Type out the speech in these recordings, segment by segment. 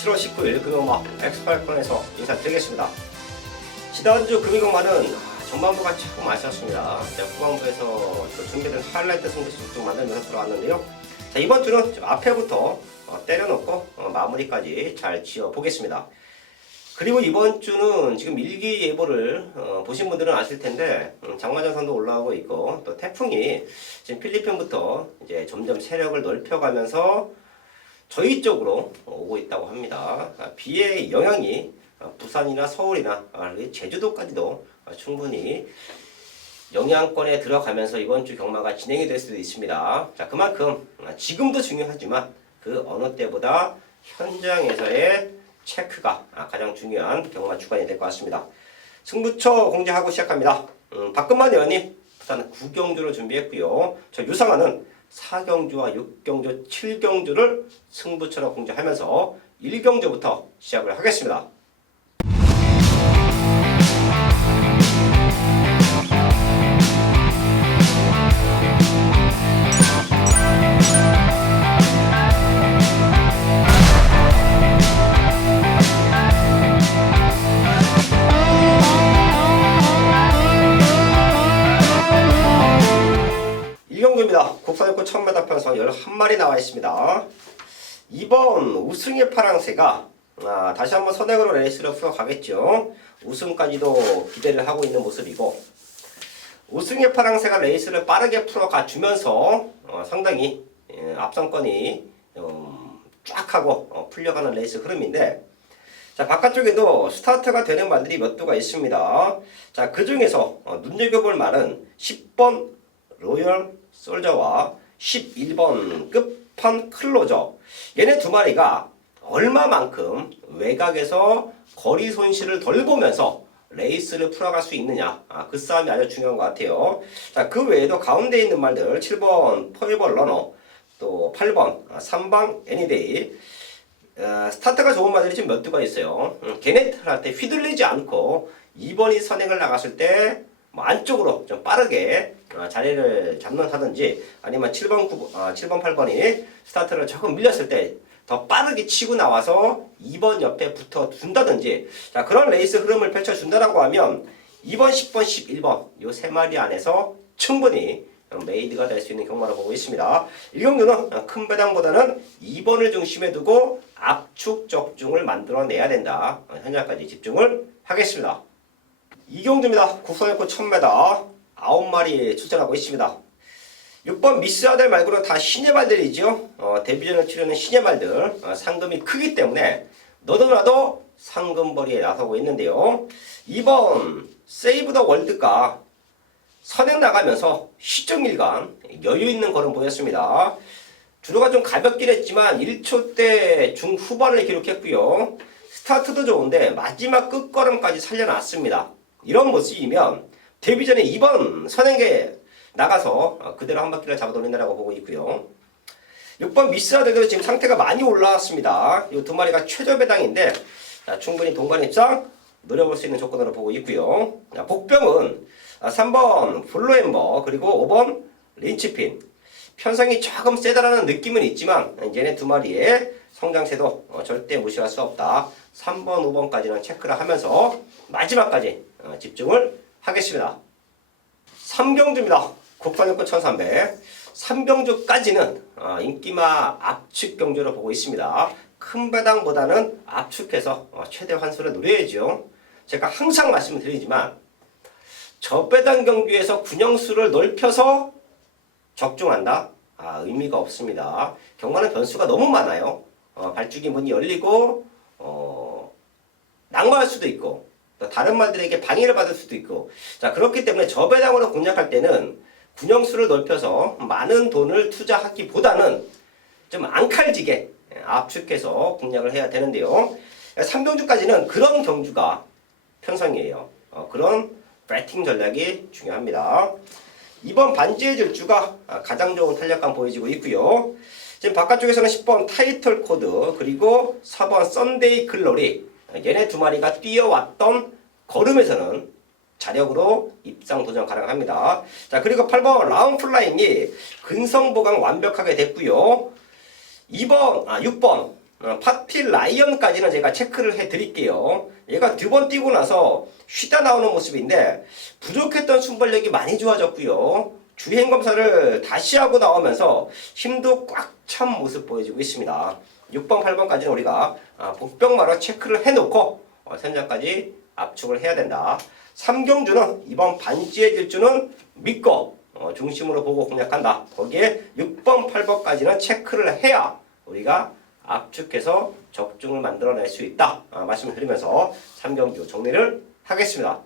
7월 19일 금요일마 엑스팔콘에서 인사드리겠습니다. 지난주 금요일마는 전반부가 조금 아쉬웠습니다. 후반부에서 준비된 하이라이트 승부수 좀 만들면서 돌아왔는데요. 자, 이번 주는 앞에부터 때려놓고 마무리까지 잘 지어보겠습니다. 그리고 이번 주는 지금 일기예보를 보신 분들은 아실 텐데 장마전선도 올라오고 있고 또 태풍이 지금 필리핀부터 이제 점점 세력을 넓혀가면서 저희 쪽으로 오고 있다고 합니다. 비의 영향이 부산이나 서울이나 제주도까지도 충분히 영향권에 들어가면서 이번 주 경마가 진행이 될 수도 있습니다. 자, 그만큼 지금도 중요하지만 그 어느 때보다 현장에서의 체크가 가장 중요한 경마 주간이 될 것 같습니다. 승부처 공개하고 시작합니다. 박근만 의원님 부산 9경주를 준비했고요. 저 유상하는 4경주와 6경주, 7경주를 승부처로 공개하면서 1경주부터 시작을 하겠습니다. 국산육구 1000m 편성 11마리 나와 있습니다. 이번 우승의 파랑새가 다시 한번 선행으로 레이스를 풀어가겠죠. 우승까지도 기대를 하고 있는 모습이고, 우승의 파랑새가 레이스를 빠르게 풀어가주면서 상당히 앞선권이 쫙 하고 풀려가는 레이스 흐름인데, 자, 바깥쪽에도 스타트가 되는 말들이 몇 두가 있습니다. 자, 그 중에서 눈여겨볼 말은 10번 로열 솔저와 11번 끝판 클로저, 얘네 두 마리가 얼마만큼 외곽에서 거리 손실을 덜 보면서 레이스를 풀어갈 수 있느냐, 그 싸움이 아주 중요한 것 같아요. 자, 그 외에도 가운데 있는 말들 7번 포에벌 러너, 또 8번 3방 애니데이, 스타트가 좋은 말들이 지금 몇 두가 있어요. 걔네들한테 휘둘리지 않고 2번이 선행을 나갔을 때 안쪽으로 좀 빠르게 자리를 잡는다든지, 아니면 7번, 8번이 스타트를 조금 밀렸을 때 더 빠르게 치고 나와서 2번 옆에 붙어 준다든지, 자, 그런 레이스 흐름을 펼쳐준다라고 하면 2번, 10번, 11번 요 세 마리 안에서 충분히 메이드가 될 수 있는 경마를 보고 있습니다. 1경주는 큰 배당보다는 2번을 중심에 두고 압축 적중을 만들어내야 된다. 현장까지 집중을 하겠습니다. 2경주입니다. 국산육구 1000m 9마리 출전하고 있습니다. 6번 미스아들 말고는 다 신예 말들이죠. 데뷔전을 치르는 신예 말들, 상금이 크기 때문에 너도나도 상금벌이에 나서고 있는데요. 2번 세이브 더 월드가 선행 나가면서 시정일간 여유 있는 걸음 보였습니다. 주로가 좀 가볍긴 했지만 1초대 중후반을 기록했고요. 스타트도 좋은데 마지막 끝걸음까지 살려놨습니다. 이런 모습이면 데뷔전에 2번 선행에 나가서 그대로 한 바퀴를 잡아 돌린다고 보고 있고요. 6번 미스아들도 지금 상태가 많이 올라왔습니다. 이 두 마리가 최저 배당인데, 충분히 동반 입상 노려볼 수 있는 조건으로 보고 있고요. 복병은 3번 블루엠버 그리고 5번 린치핀, 편성이 조금 세다라는 느낌은 있지만 얘네 두 마리의 성장세도 절대 무시할 수 없다. 3번, 5번까지는 체크를 하면서 마지막까지 집중을 하겠습니다. 3경주입니다. 국산육구 1300 3경주까지는 인기마 압축 경주로 보고 있습니다. 큰 배당보다는 압축해서 최대 환수를 노려야죠. 제가 항상 말씀을 드리지만 저배당 경주에서 균형수를 넓혀서 적중한다? 의미가 없습니다. 경마는 변수가 너무 많아요. 발주기 문이 열리고 낙마할 수도 있고 또 다른 말들에게 방해를 받을 수도 있고, 자, 그렇기 때문에 저배당으로 공략할 때는 균형수를 넓혀서 많은 돈을 투자하기보다는 좀 앙칼지게 압축해서 공략을 해야 되는데요. 3경주까지는 그런 경주가 편성이에요. 그런 배팅 전략이 중요합니다. 이번 반지의 질주가 가장 좋은 탄력감 보여지고 있고요. 지금 바깥쪽에서는 10번 타이틀 코드 그리고 4번 썬데이 글로리, 얘네 두 마리가 뛰어왔던 걸음에서는 자력으로 입상 도전 가능합니다. 자, 그리고 8번 라운플라잉이 근성 보강 완벽하게 됐고요. 6번 파티 라이언까지는 제가 체크를 해드릴게요. 얘가 두 번 뛰고 나서 쉬다 나오는 모습인데 부족했던 순발력이 많이 좋아졌고요. 주행 검사를 다시 하고 나오면서 힘도 꽉 찬 모습 보여주고 있습니다. 6번, 8번까지는 우리가 복병마로 체크를 해놓고 현장까지 압축을 해야 된다. 삼경주는 이번 반지의 질주는 믿고 중심으로 보고 공략한다. 거기에 6번, 8번까지는 체크를 해야 우리가 압축해서 적중을 만들어낼 수 있다. 말씀을 드리면서 삼경주 정리를 하겠습니다.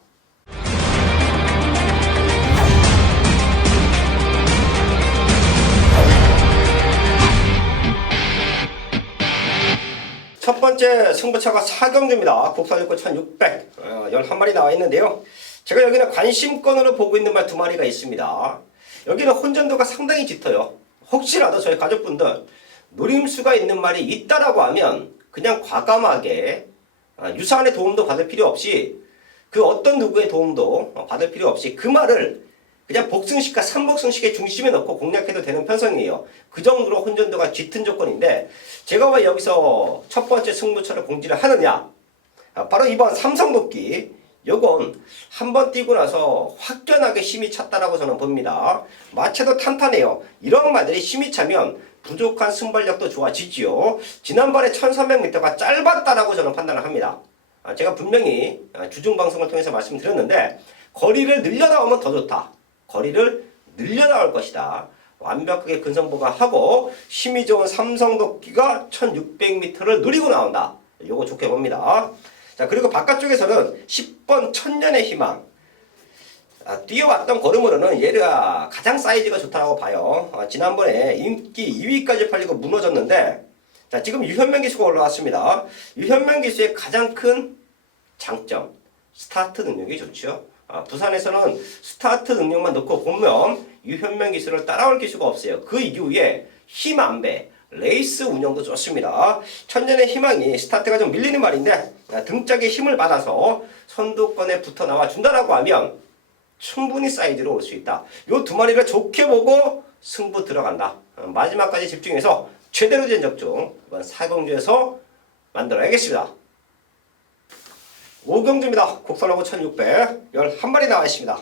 첫 번째 승부차가 4경주입니다. 국산육고 1600 11마리 나와 있는데요. 제가 여기는 관심권으로 보고 있는 말 2마리가 있습니다. 여기는 혼전도가 상당히 짙어요. 혹시라도 저희 가족분들 노림수가 있는 말이 있다라고 하면 그냥 과감하게 유사한의 도움도 받을 필요 없이 그 어떤 누구의 도움도 받을 필요 없이 그 말을 그냥 복승식과 삼복승식의 중심에 넣고 공략해도 되는 편성이에요. 그 정도로 혼전도가 짙은 조건인데 제가 왜 여기서 첫 번째 승부처를 공지를 하느냐, 바로 이번 삼성도끼 요건 한번 뛰고 나서 확연하게 힘이 찼다라고 저는 봅니다. 마체도 탄탄해요. 이런 말들이 힘이 차면 부족한 순발력도 좋아지지요. 지난번에 1300m가 짧았다라고 저는 판단을 합니다. 제가 분명히 주중방송을 통해서 말씀드렸는데 거리를 늘려나오면 더 좋다. 거리를 늘려나올 것이다. 완벽하게 근성보강하고 힘이 좋은 삼성도끼가 1600m를 누리고 나온다. 요거 좋게 봅니다. 자, 그리고 바깥쪽에서는 10번 천년의 희망. 뛰어왔던 걸음으로는 얘가 가장 사이즈가 좋다고 봐요. 지난번에 인기 2위까지 팔리고 무너졌는데, 자, 지금 유현명 기수가 올라왔습니다. 유현명 기수의 가장 큰 장점, 스타트 능력이 좋죠. 부산에서는 스타트 능력만 놓고 보면 유현명 기수를 따라올 기수가 없어요. 그 이후에 힘 안배, 레이스 운영도 좋습니다. 천년의 희망이 스타트가 좀 밀리는 말인데 등짝에 힘을 받아서 선두권에 붙어 나와 준다라고 하면 충분히 사이즈로 올 수 있다. 요 2마리를 좋게 보고 승부 들어간다. 마지막까지 집중해서 제대로 된 적중 이번 4경주에서 만들어야겠습니다. 5경주입니다. 국산하고 1600 11마리 나와 있습니다.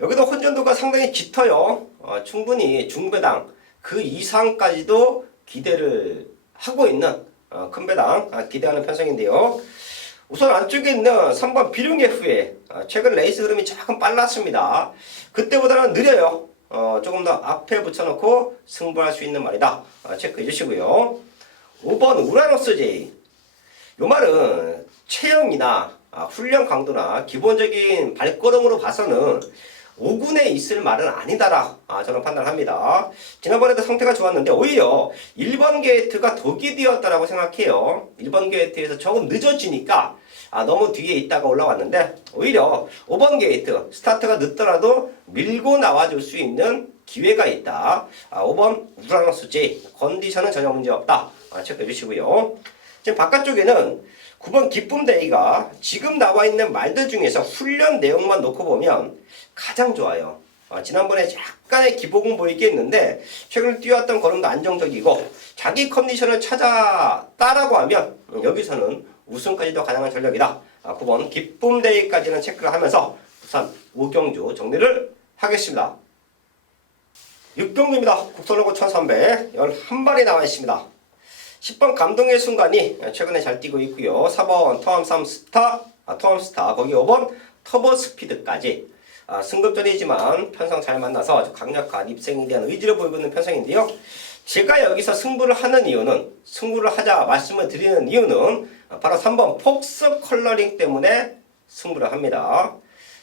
여기도 혼전도가 상당히 짙어요. 충분히 중배당 그 이상까지도 기대를 하고 있는 큰 배당 기대하는 편성인데요. 우선 안쪽에 있는 3번 비룡의 후에 최근 레이스 흐름이 조금 빨랐습니다. 그때보다는 느려요. 조금 더 앞에 붙여놓고 승부할 수 있는 말이다. 체크해 주시고요. 5번 우라노스 제이. 요 말은 체형이나 훈련 강도나 기본적인 발걸음으로 봐서는 5군에 있을 말은 아니다라 저는 판단합니다. 지난번에도 상태가 좋았는데 오히려 1번 게이트가 독이 되었다라고 생각해요. 1번 게이트에서 조금 늦어지니까 너무 뒤에 있다가 올라왔는데 오히려 5번 게이트 스타트가 늦더라도 밀고 나와줄 수 있는 기회가 있다. 5번 우라노스 J 컨디션은 전혀 문제없다. 체크해 주시고요. 지금 바깥쪽에는 9번 기쁨데이가 지금 나와 있는 말들 중에서 훈련 내용만 놓고 보면 가장 좋아요. 지난번에 약간의 기복은 보이게 했는데 최근에 뛰어왔던 걸음도 안정적이고 자기 컨디션을 찾았다라고 하면 여기서는 우승까지도 가능한 전력이다. 9번 기쁨데이까지는 체크를 하면서 부산 5경주 정리를 하겠습니다. 6경주입니다. 국선로고 1300 11마리 나와 있습니다. 10번 감동의 순간이 최근에 잘 뛰고 있고요. 4번 터암 스타 거기 5번 터보 스피드까지 승급전이지만 편성 잘 만나서 아주 강력한 입생에 대한 의지를 보이고 있는 편성인데요. 제가 여기서 승부를 하는 이유는 승부를 하자 말씀을 드리는 이유는 바로 3번 폭스 컬러링 때문에 승부를 합니다.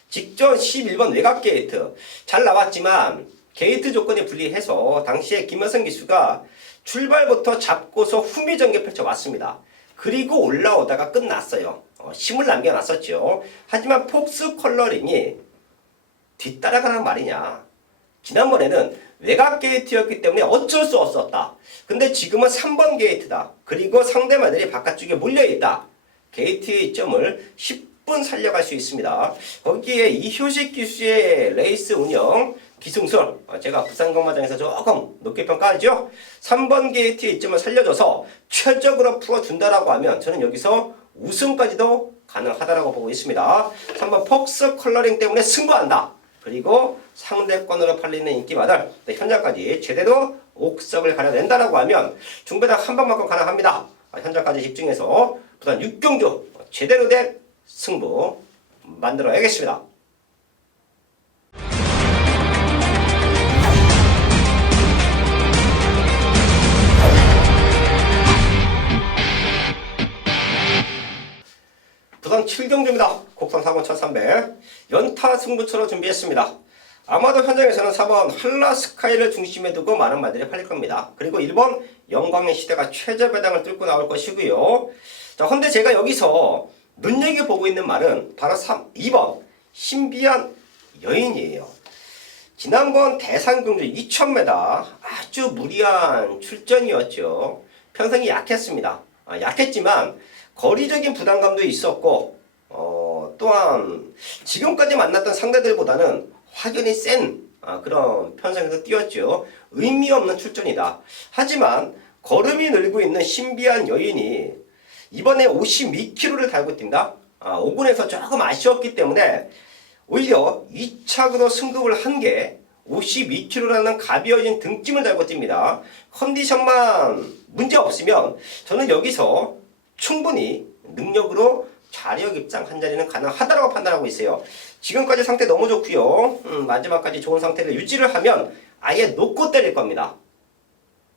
직전 11번 외곽 게이트 잘 나왔지만 게이트 조건이 불리해서 당시에 김여성 기수가 출발부터 잡고서 후미전개 펼쳐왔습니다. 그리고 올라오다가 끝났어요. 힘을 남겨놨었죠. 하지만 폭스 컬러링이 뒤따라가는 말이냐. 지난번에는 외곽 게이트였기 때문에 어쩔 수 없었다. 근데 지금은 3번 게이트다. 그리고 상대마들이 바깥쪽에 몰려있다. 게이트의 이점을 10분 살려갈 수 있습니다. 거기에 이효식 기수의 레이스 운영 기승술 제가 부산경마장에서 조금 높게 평가하죠. 3번 게이트의 이점을 살려줘서 최적으로 풀어준다라고 하면 저는 여기서 우승까지도 가능하다라고 보고 있습니다. 3번 폭스 컬러링 때문에 승부한다. 그리고 상대권으로 팔리는 인기마들 현장까지 제대로 옥석을 가려낸다라고 하면 중배당 한 방만큼 가능합니다. 현장까지 집중해서 부산 6경주 제대로 된 승부 만들어야겠습니다. 부산 7경주입니다. 곡선 4번 1300 연타 승부처로 준비했습니다. 아마도 현장에서는 4번 한라스카이를 중심에 두고 많은 말들이 팔릴 겁니다. 그리고 1번 영광의 시대가 최저 배당을 뚫고 나올 것이고요. 자, 근데 제가 여기서 눈여겨보고 있는 말은 바로 2번 신비한 여인이에요. 지난번 대상경주 2000m 아주 무리한 출전이었죠. 편성이 약했습니다. 약했지만 거리적인 부담감도 있었고 또한 지금까지 만났던 상대들보다는 확연히 센 그런 편성에서 뛰었죠. 의미 없는 출전이다. 하지만 걸음이 늘고 있는 신비한 여인이 이번에 52kg를 달고 뛴다. 5군에서 조금 아쉬웠기 때문에 오히려 2착으로 승급을 한 게 52kg라는 가벼워진 등짐을 달고 뜁니다. 컨디션만 문제 없으면 저는 여기서 충분히 능력으로 자력 입장 한 자리는 가능하다고 판단하고 있어요. 지금까지 상태 너무 좋고요. 마지막까지 좋은 상태를 유지를 하면 아예 놓고 때릴 겁니다.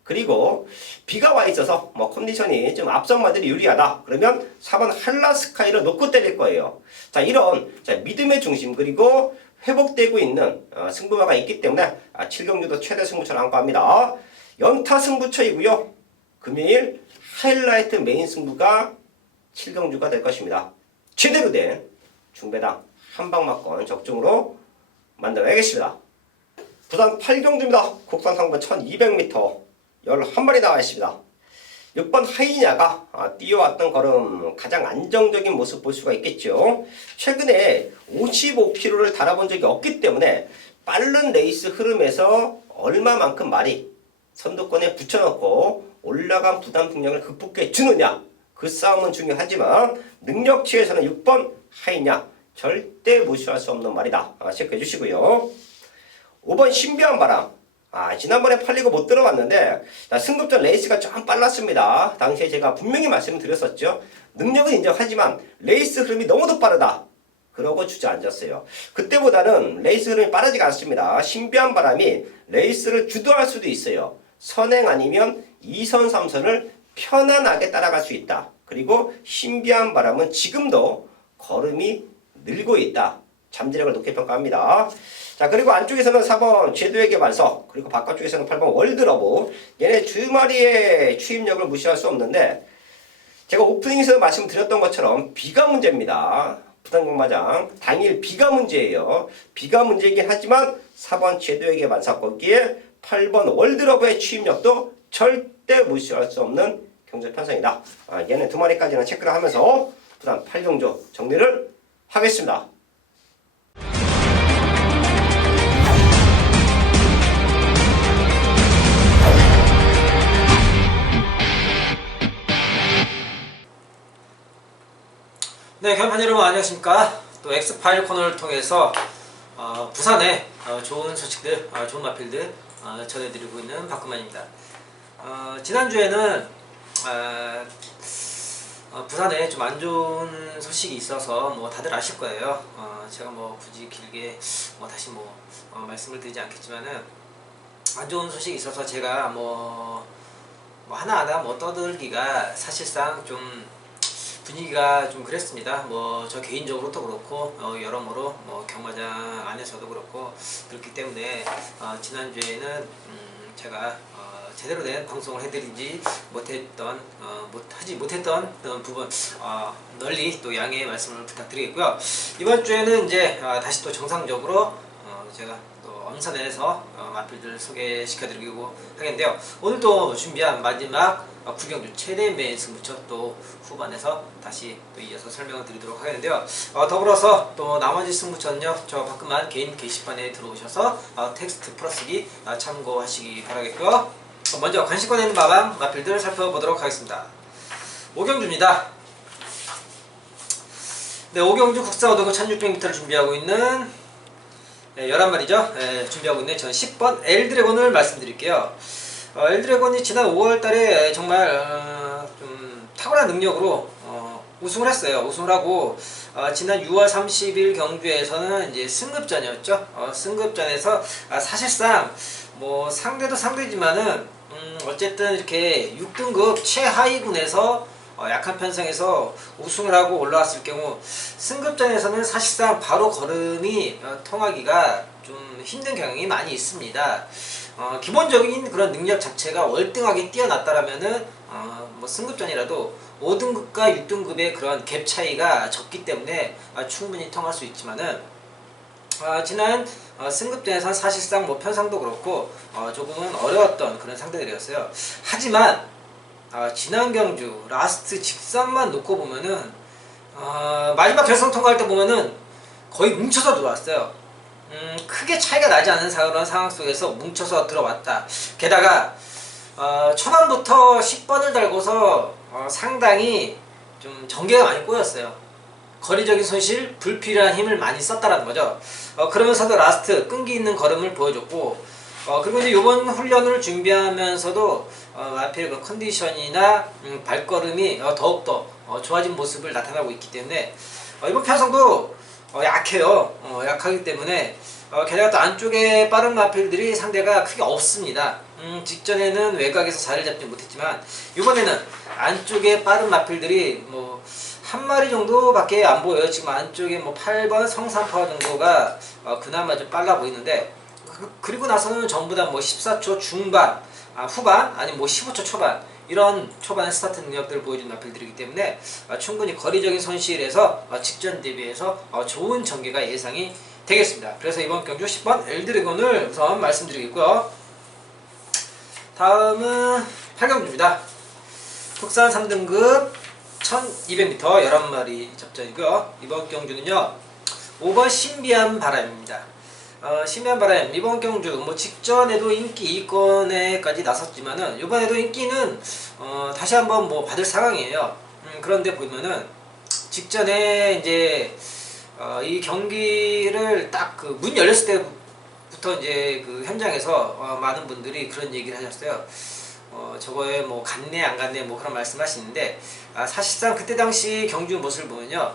그리고 비가 와 있어서 컨디션이 좀 앞선 마들이 유리하다. 그러면 4번 한라스카이를 놓고 때릴 거예요. 자, 이런 믿음의 중심 그리고 회복되고 있는 승부마가 있기 때문에 7경주도 최대 승부처를 안고 합니다. 연타 승부처이고요. 금요일 하이라이트 메인 승부가 7경주가 될 것입니다. 제대로 된 중배당 한방막권 적중으로 만들어야겠습니다. 부산 8경주입니다. 국산 상번 1200m 11마리 나와 있습니다. 6번 하이냐가 뛰어왔던 걸음 가장 안정적인 모습 볼 수가 있겠죠. 최근에 55km를 달아본 적이 없기 때문에 빠른 레이스 흐름에서 얼마만큼 말이 선두권에 붙여놓고 올라간 부담 풍력을 극복해 주느냐 그 싸움은 중요하지만 능력치에서는 6번 하이냐 절대 무시할 수 없는 말이다. 체크해 주시고요. 5번 신비한 바람 지난번에 팔리고 못 들어왔는데 승급전 레이스가 좀 빨랐습니다. 당시에 제가 분명히 말씀을 드렸었죠. 능력은 인정하지만 레이스 흐름이 너무도 빠르다. 그러고 주저앉았어요. 그때보다는 레이스 흐름이 빠르지가 않습니다. 신비한 바람이 레이스를 주도할 수도 있어요. 선행 아니면 2선 3선을 편안하게 따라갈 수 있다. 그리고 신비한 바람은 지금도 걸음이 늘고 있다. 잠재력을 높게 평가합니다. 자, 그리고 안쪽에서는 4번 제도에게 반석, 그리고 바깥쪽에서는 8번 월드러브. 얘네 두 마리의 추임력을 무시할 수 없는데 제가 오프닝에서 말씀드렸던 것처럼 비가 문제입니다. 부산경마장 당일 비가 문제예요. 비가 문제이긴 하지만 4번 제도에게 반석 거기에 8번 월드러브의 추임력도 절대 무시할 수 없는 경제 편성이다. 얘네 두 마리까지는 체크를 하면서 부산 8경주 정리를 하겠습니다. 네, 경판 여러분 안녕하십니까. 또 엑스파일 코너를 통해서 부산의 좋은 소식들, 좋은 마필들 전해드리고 있는 박근만입니다. 지난주에는 부산에 좀 안 좋은 소식이 있어서 다들 아실 거예요. 제가 굳이 길게 다시 말씀을 드리지 않겠지만은 안 좋은 소식이 있어서 제가 하나하나 떠들기가 사실상 좀 분위기가 좀 그랬습니다. 저 개인적으로도 그렇고 여러모로 경마장 안에서도 그렇고 그렇기 때문에 지난주에는 제가 제대로 된 방송을 해드리지 하지 못했던 부분 널리 또 양해의 말씀을 부탁드리겠고요. 이번 주에는 이제 다시 또 정상적으로 제가 또 엄선해서 마필들 소개시켜드리고 하겠는데요. 오늘도 준비한 마지막 구경주 최대 메인 승부처 또 후반에서 다시 또 이어서 설명을 드리도록 하겠는데요. 더불어서 또 나머지 승부처는요, 저 바꾸만 개인 게시판에 들어오셔서 텍스트 풀어쓰기 참고하시기 바라겠고요. 먼저 관심권 있는 마필들 살펴보도록 하겠습니다. 오경주입니다. 네, 오경주 국산 오도고 1600m를 준비하고 있는 11마리죠. 준비하고 있는 전 10번 엘드래곤을 말씀드릴게요. 엘드래곤이 지난 5월달에 정말 좀 탁월한 능력으로 우승을 했어요. 우승을 하고 지난 6월 30일 경주에서는 이제 승급전이었죠. 승급전에서 사실상 뭐 상대도 상대지만은 어쨌든 이렇게 6등급 최하위군에서 약한 편성에서 우승을 하고 올라왔을 경우 승급전에서는 사실상 바로 걸음이 통하기가 좀 힘든 경향이 많이 있습니다. 기본적인 그런 능력 자체가 월등하게 뛰어났다라면은 뭐 승급전이라도 5등급과 6등급의 그런 갭 차이가 적기 때문에 충분히 통할 수 있지만은 지난 승급전에서는 사실상 뭐 편성도 그렇고 조금은 어려웠던 그런 상대들이었어요. 하지만 지난 경주 라스트 직선만 놓고 보면은 마지막 결승 통과할 때 보면은 거의 뭉쳐서 들어왔어요. 크게 차이가 나지 않은 그런 상황 속에서 뭉쳐서 들어왔다. 게다가 초반부터 10번을 달고서 상당히 좀 전개가 많이 꼬였어요. 거리적인 손실, 불필요한 힘을 많이 썼다라는 거죠. 그러면서도 라스트 끈기 있는 걸음을 보여줬고, 그리고 이제 이번 훈련을 준비하면서도 마필의 그 컨디션이나 발걸음이 더욱더 좋아진 모습을 나타나고 있기 때문에 이번 편성도 약해요. 약하기 때문에 게다가 또 안쪽에 빠른 마필들이 상대가 크게 없습니다. 직전에는 외곽에서 자리를 잡지 못했지만 이번에는 안쪽에 빠른 마필들이 뭐 한 마리 정도밖에 안 보여요. 지금 안쪽에 뭐 8번 성산파워 정도가 그나마 좀 빨라 보이는데, 그리고 나서는 전부 다 뭐 14초 중반, 후반, 아니면 뭐 15초 초반, 이런 초반 스타트 능력들을 보여준 마필들이기 때문에 충분히 거리적인 손실에서 직전 대비해서 좋은 전개가 예상이 되겠습니다. 그래서 이번 경주 10번 엘드래곤을 우선 말씀드리겠고요. 다음은 8경주입니다. 국산 3등급 1200m 11마리 접전이고요. 이번 경주는요 5번 신비한 바람입니다. 신비한 바람 이번 경주 뭐 직전에도 인기 2권에까지 나섰지만은 이번에도 인기는 다시 한번 뭐 받을 상황이에요. 그런데 보면은 직전에 이제 이 경기를 딱 그 문 열렸을 때부터 이제 그 현장에서 많은 분들이 그런 얘기를 하셨어요. 저거에 뭐 갔네 안 갔네 뭐 그런 말씀하시는데, 사실상 그때 당시 경주 모습을 보면요,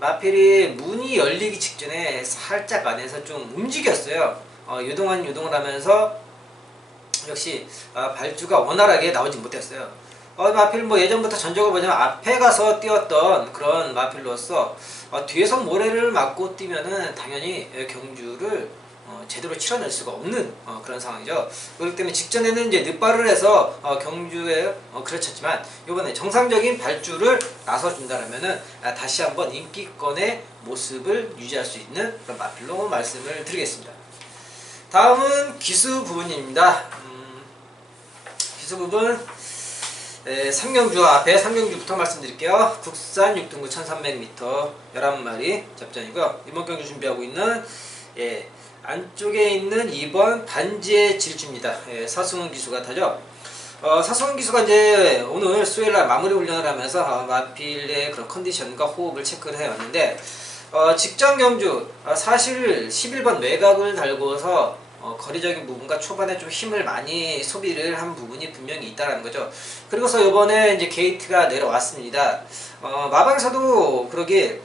마필이 문이 열리기 직전에 살짝 안에서 좀 움직였어요. 유동을 하면서 역시 발주가 원활하게 나오지 못했어요. 마필 뭐 예전부터 전적을 보자면 앞에 가서 뛰었던 그런 마필로서 뒤에서 모래를 맞고 뛰면은 당연히 경주를 제대로 치러낼 수가 없는 그런 상황이죠. 그렇기 때문에 직전에는 이제 늦발을 해서 경주에 그르쳤지만 이번에 정상적인 발주를 나서준다면은 다시 한번 인기권의 모습을 유지할 수 있는 그런 마필로 말씀을 드리겠습니다. 다음은 기수 부분입니다. 기수 부분 3경주 앞에 3경주부터 말씀드릴게요. 국산 6등급 1300m 11마리 접전이고요. 이번 경주 준비하고 있는 안쪽에 있는 2번 반지의 질주입니다. 서승훈 기수가 타죠. 서승훈 기수가 이제 오늘 수요일날 마무리 훈련을 하면서 마필의 그런 컨디션과 호흡을 체크를 해왔는데, 직전 경주 사실 11번 외곽을 달고서 거리적인 부분과 초반에 좀 힘을 많이 소비를 한 부분이 분명히 있다는 거죠. 그리고서 이번에 이제 게이트가 내려왔습니다. 마방에서도 그러길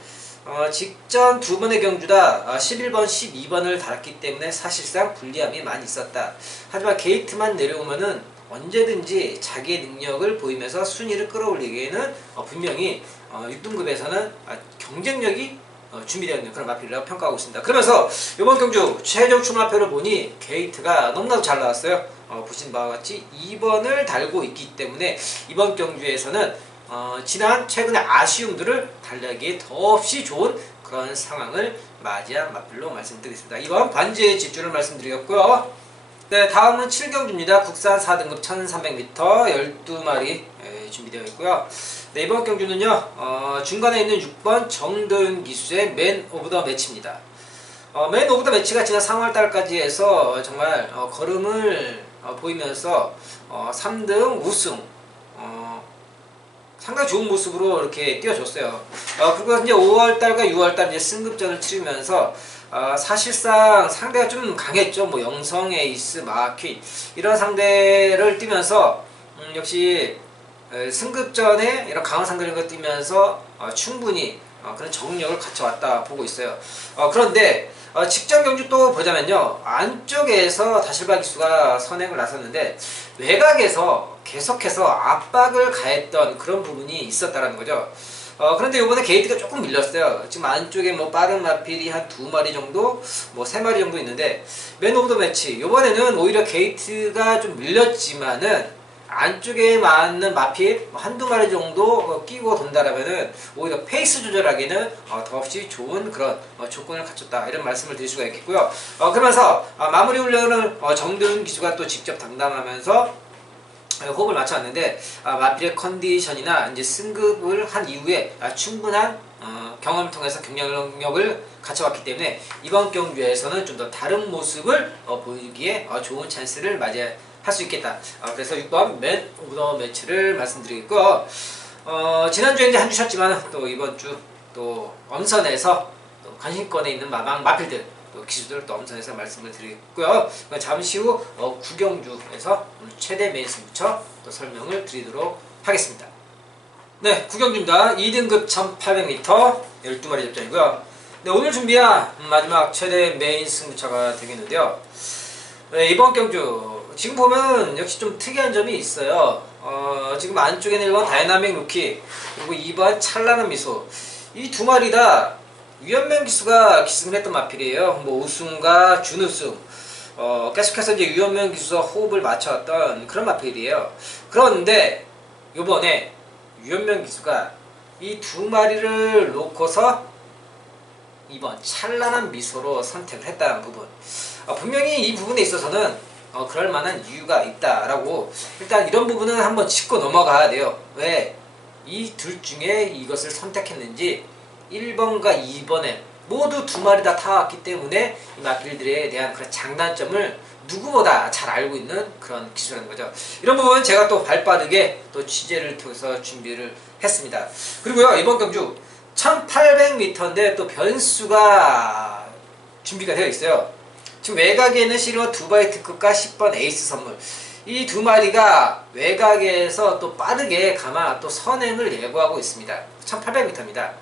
직전 두 번의 경주다 11번, 12번을 달았기 때문에 사실상 불리함이 많이 있었다. 하지만 게이트만 내려오면은 언제든지 자기의 능력을 보이면서 순위를 끌어올리기에는 분명히 6등급에서는 경쟁력이 준비되어 있는 그런 마필이라고 평가하고 있습니다. 그러면서 이번 경주 최종 출마표를 보니 게이트가 너무나도 잘 나왔어요. 보신 바와 같이 2번을 달고 있기 때문에 이번 경주에서는 지난 최근의 아쉬움들을 달래기에 더없이 좋은 그런 상황을 맞이한 맞불로 말씀드리겠습니다. 이번 반지의 집주를 말씀드렸고요. 네, 다음은 7경주입니다. 국산 4등급 1300m 12마리 준비되어 있고요. 네, 이번 경주는요, 중간에 있는 6번 정도윤 기수의 맨 오브 더 매치입니다. 맨 오브 더 매치가 지난 3월달까지 해서 정말 걸음을 보이면서 3등 우승, 상당히 좋은 모습으로 이렇게 뛰어줬어요. 그리고 이제 5월달과 6월달 이제 승급전을 치르면서 사실상 상대가 좀 강했죠. 뭐 영성, 에이스, 마퀸 이런 상대를 뛰면서 역시 승급전에 이런 강한 상대를 뛰면서 충분히 그런 정력을 갖춰왔다 보고 있어요. 그런데 직전 경주 또 보자면요, 안쪽에서 다실바 기수가 선행을 나섰는데 외곽에서 계속해서 압박을 가했던 그런 부분이 있었다라는 거죠. 그런데 이번에 게이트가 조금 밀렸어요. 지금 안쪽에 뭐 빠른 마필이 한 2마리 정도, 뭐 3마리 정도 있는데 맨 오브 더 매치 이번에는 오히려 게이트가 좀 밀렸지만은 안쪽에 맞는 마필 한두 마리 정도 끼고 돈다라면은 오히려 페이스 조절하기는 더없이 좋은 그런 조건을 갖췄다, 이런 말씀을 드릴 수가 있겠고요. 그러면서 마무리 훈련을 정도윤 기수가 또 직접 담당하면서 호흡을 맞춰왔는데 마필의 컨디션이나 이제 승급을 한 이후에 충분한 경험을 통해서 경량력을 갖춰왔기 때문에 이번 경주에서는 좀 더 다른 모습을 보이기에 좋은 찬스를 맞이할 수 있겠다. 그래서 6번 맨 오브 더 매치를 말씀드리겠고, 지난주에 이제 한 주 쉬었지만 또 이번 주 또 엄선해서 또 관심권에 있는 마필들 또 기수들 또 엄선해서 말씀을 드리고요. 잠시 후 구경주에서 최대 메인 승부처 또 설명을 드리도록 하겠습니다. 네, 구경주입니다. 2등급 1800m 12마리 접전이고요. 네, 오늘 준비한 마지막 최대 메인 승부처가 되겠는데요. 네, 이번 경주 지금 보면 역시 좀 특이한 점이 있어요. 지금 안쪽에는 1번 다이나믹 루키, 그리고 2번 찬란한 미소, 이 두 마리 다 유현명 기수가 기승을 했던 마필이에요. 뭐 우승과 준우승, 계속해서 이제 유현명 기수와 호흡을 맞춰왔던 그런 마필이에요. 그런데 요번에 유현명 기수가 이 두 마리를 놓고서 이번 찬란한 미소로 선택을 했다는 부분, 분명히 이 부분에 있어서는 그럴 만한 이유가 있다라고, 일단 이런 부분은 한번 짚고 넘어가야 돼요. 왜 이 둘 중에 이것을 선택했는지 1번과 2번에 모두 두 마리 다 타왔기 때문에 이 마필들에 대한 그런 장단점을 누구보다 잘 알고 있는 그런 기술이라는 거죠. 이런 부분은 제가 또 발빠르게 또 취재를 통해서 준비를 했습니다. 그리고요, 이번 경주 1800m인데 또 변수가 준비가 되어 있어요. 지금 외곽에는 실버 두바이 특급과 10번 에이스 선물, 이 두 마리가 외곽에서 또 빠르게 가마 또 선행을 예고하고 있습니다. 1800m입니다.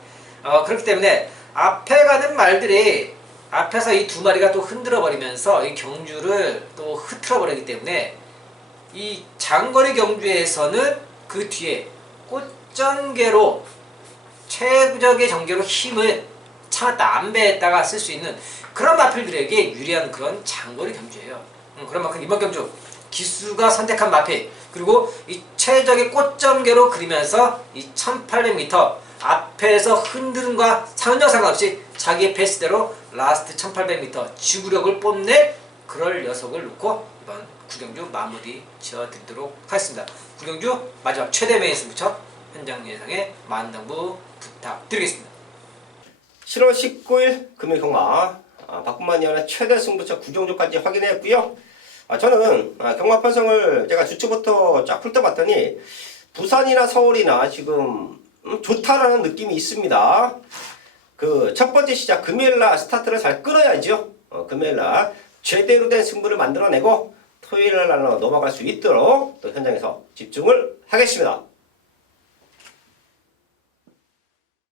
그렇기 때문에 앞에 가는 말들이 앞에서 이 두 마리가 또 흔들어 버리면서 이 경주를 또 흐트러 버리기 때문에 이 장거리 경주에서는 그 뒤에 꽃전개로 최적의 전개로 힘을 참았다 안배했다가 쓸 수 있는 그런 마필들에게 유리한 그런 장거리 경주예요. 그런 만큼 이번 경주 기수가 선택한 마필, 그리고 이 최적의 꽃전개로 그리면서 이 1800m 앞에서 흔들음과 상관적 상관없이 자기의 페이스대로 라스트 1800m 지구력을 뽐낼 그럴 녀석을 놓고 이번 구경주 마무리 지어드리도록 하겠습니다. 구경주 마지막 최대 메인 승부처 현장 예상에 만당부 부탁드리겠습니다. 7월 19일 금일 경마 박군만위원회 최대 승부처 구경주까지 확인했고요. 저는 경마 편성을 제가 주초부터 쫙 훑어봤더니 부산이나 서울이나 지금 좋다라는 느낌이 있습니다. 그 첫 번째 시작 금요일날 스타트를 잘 끌어야죠. 금요일날 제대로 된 승부를 만들어내고 토요일날로 넘어갈 수 있도록 또 현장에서 집중을 하겠습니다.